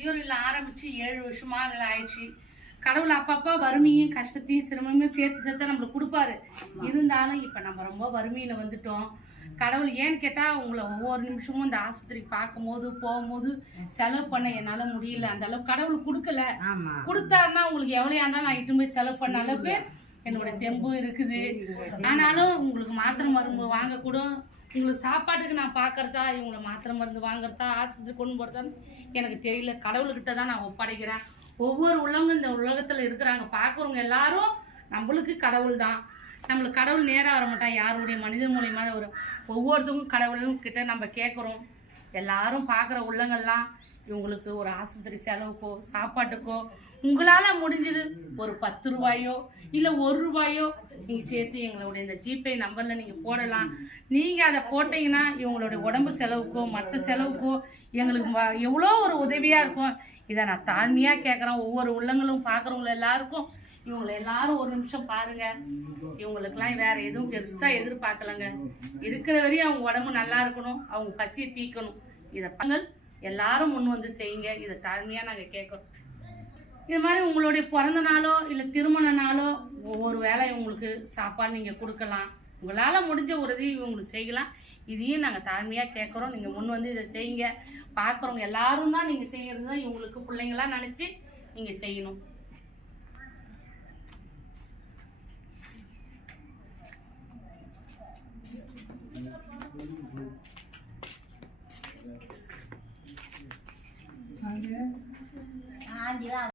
முதியோரில் ஆரம்பித்து 7 வருஷமா ஆயிடுச்சு. கடவுள் அப்பப்போ வறுமையும் கஷ்டத்தையும் சிரமமும் சேர்த்து நம்மளுக்கு கொடுப்பாரு. இருந்தாலும் இப்போ நம்ம ரொம்ப வறுமையில் வந்துட்டோம். கடவுள் ஏன்னு கேட்டால் உங்களை ஒவ்வொரு நிமிஷமும் இந்த ஆஸ்பத்திரிக்கு பார்க்கும்போது போகும்போது செலவு பண்ண என்னால் முடியல. அந்த அளவுக்கு கடவுள் கொடுக்கல. கொடுத்தாருன்னா உங்களுக்கு எவ்வளோ இருந்தாலும் நான் இட்டு போய் செலவு பண்ண அளவுக்கு என்னோட தெம்பு இருக்குது. ஆனாலும் உங்களுக்கு மாத்திரை மருந்து வாங்கக்கூட உங்களுக்கு சாப்பாட்டுக்கு நான் பார்க்கறதா இவங்களை மாத்திரை மருந்து வாங்குறதா ஆஸ்பத்திரி கொண்டு போகிறதான்னு எனக்கு தெரியல. கடவுள்கிட்ட தான் நான் ஒப்படைக்கிறேன். ஒவ்வொரு உள்ளவங்க இந்த உலகத்தில் இருக்கிறாங்க பார்க்குறவங்க எல்லாரும் நம்மளுக்கு கடவுள் தான். நம்மளுக்கு கடவுள் நேராக வர மாட்டான், யாருடைய மனித மூலியமாக வரும். ஒவ்வொருத்தருக்கும் கடவுளும் கிட்ட நம்ம கேட்குறோம். எல்லாரும் பார்க்குற உள்ளங்கள்லாம் இவங்களுக்கு ஒரு ஆஸ்பத்திரி செலவுக்கோ சாப்பாட்டுக்கோ உங்களால் முடிஞ்சது ஒரு 10 ரூபாயோ இல்லை 1 ரூபாயோ நீங்கள் சேர்த்து எங்களுடைய இந்த ஜிபே நம்பரில் நீங்கள் போடலாம். நீங்கள் அதை போட்டிங்கன்னா இவங்களுடைய உடம்பு செலவுக்கோ மற்ற செலவுக்கோ எங்களுக்கு எவ்வளோ ஒரு உதவியாக இருக்கும். இதை நான் தாழ்மையாக கேட்குறேன். ஒவ்வொரு உள்ளங்களும் பார்க்குறவங்கள எல்லாருக்கும் இவங்களை எல்லாரும் ஒரு நிமிஷம் பாருங்கள். இவங்களுக்கெல்லாம் வேறு எதுவும் பெருசாக எதிர்பார்க்கலங்க. இருக்கிற வரையும் அவங்க உடம்பு நல்லா இருக்கணும், அவங்க பசியை தீர்க்கணும். இதை பங்கள் எல்லாரும் முன் வந்து செய்யுங்க. இதை தாழ்மையாக நாங்கள் கேட்குறோம். இது மாதிரி உங்களுடைய பிறந்த நாளோ இல்லை திருமண நாளோ ஒவ்வொரு வேளை உங்களுக்கு சாப்பாடு நீங்கள் கொடுக்கலாம். உங்களால் முடிஞ்ச உதவி உங்களுக்கு செய்யலாம். இதையும் நாங்கள் தாழ்மையாக கேட்குறோம். நீங்கள் முன் வந்து இதை செய்யுங்க. பார்க்குறவங்க எல்லாரும் தான் நீங்கள் செய்கிறது தான் இவங்களுக்கு பிள்ளைங்களாம் நினச்சி நீங்கள் செய்யணும்.